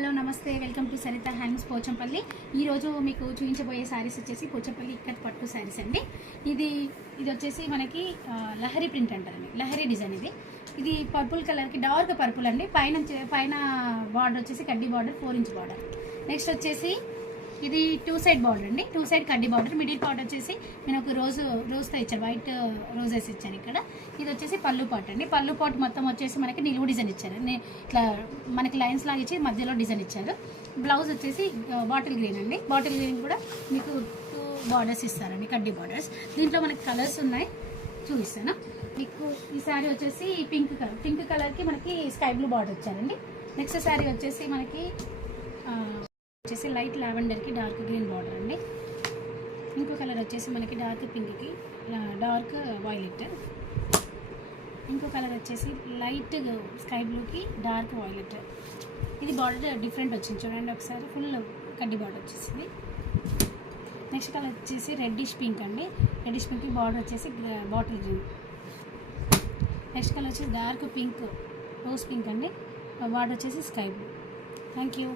Hello నమస్తే, welcome to Saritha hands Pochampally. ఈరోజు మీకు చూపించబోయే శారీస్ వచ్చేసి పోచంపల్లి ఇక్కత్ పట్టు శారీస్ అండి. ఇది వచ్చేసి మనకి లహరీ ప్రింట్ అంటారండి, లహరీ డిజైన్. ఇది పర్పుల్ కలర్కి డార్క్ పర్పుల్ అండి. పైన బార్డర్ వచ్చేసి కడ్డీ బార్డర్, 4 ఇంచ్ బార్డర్. నెక్స్ట్ వచ్చేసి ఇది 2 సైడ్ బార్డర్ అండి, 2 సైడ్ కడ్డీ బార్డర్. మిడిల్ పార్ట్ వచ్చేసి నేను ఒక రోజుతో ఇచ్చాను, వైట్ రోజెస్ ఇచ్చాను ఇక్కడ. ఇది వచ్చేసి పళ్ళు పార్ట్ అండి. పళ్ళు పార్ట్ మొత్తం వచ్చేసి మనకి నిలువు డిజైన్ ఇచ్చారు, ఇట్లా మనకి లైన్స్ లాగా ఇచ్చి మధ్యలో డిజైన్ ఇచ్చారు. బ్లౌజ్ వచ్చేసి బాటిల్ గ్రీన్ అండి. బాటిల్ గ్రీన్ కూడా మీకు 2 బార్డర్స్ ఇస్తారండి, కడ్డీ బార్డర్స్. దీంట్లో మనకి కలర్స్ ఉన్నాయి, చూపిస్తాను మీకు. ఈ శారీ వచ్చేసి పింక్ కలర్కి మనకి స్కై బ్లూ బార్డర్ ఇచ్చారండి. నెక్స్ట్ శారీ వచ్చేసి మనకి లైట్ లావెండర్కి డార్క్ గ్రీన్ బార్డర్ అండి. ఇంకో కలర్ వచ్చేసి మనకి డార్క్ పింక్కి డార్క్ వైలెట్. ఇంకో కలర్ వచ్చేసి లైట్ స్కై బ్లూకి డార్క్ వైలెట్. ఇది బార్డర్ డిఫరెంట్ వచ్చింది చూడండి ఒకసారి, ఫుల్ కడ్డీ బార్డర్ వచ్చేసింది. నెక్స్ట్ కలర్ వచ్చేసి రెడ్డిష్ పింక్ అండి. రెడ్డిష్ పింక్కి బార్డర్ వచ్చేసి బాటిల్ గ్రీన్. నెక్స్ట్ కలర్ వచ్చేసి డార్క్ పింక్, రోజ్ పింక్ అండి. బార్డర్ వచ్చేసి స్కై బ్లూ. Thank you.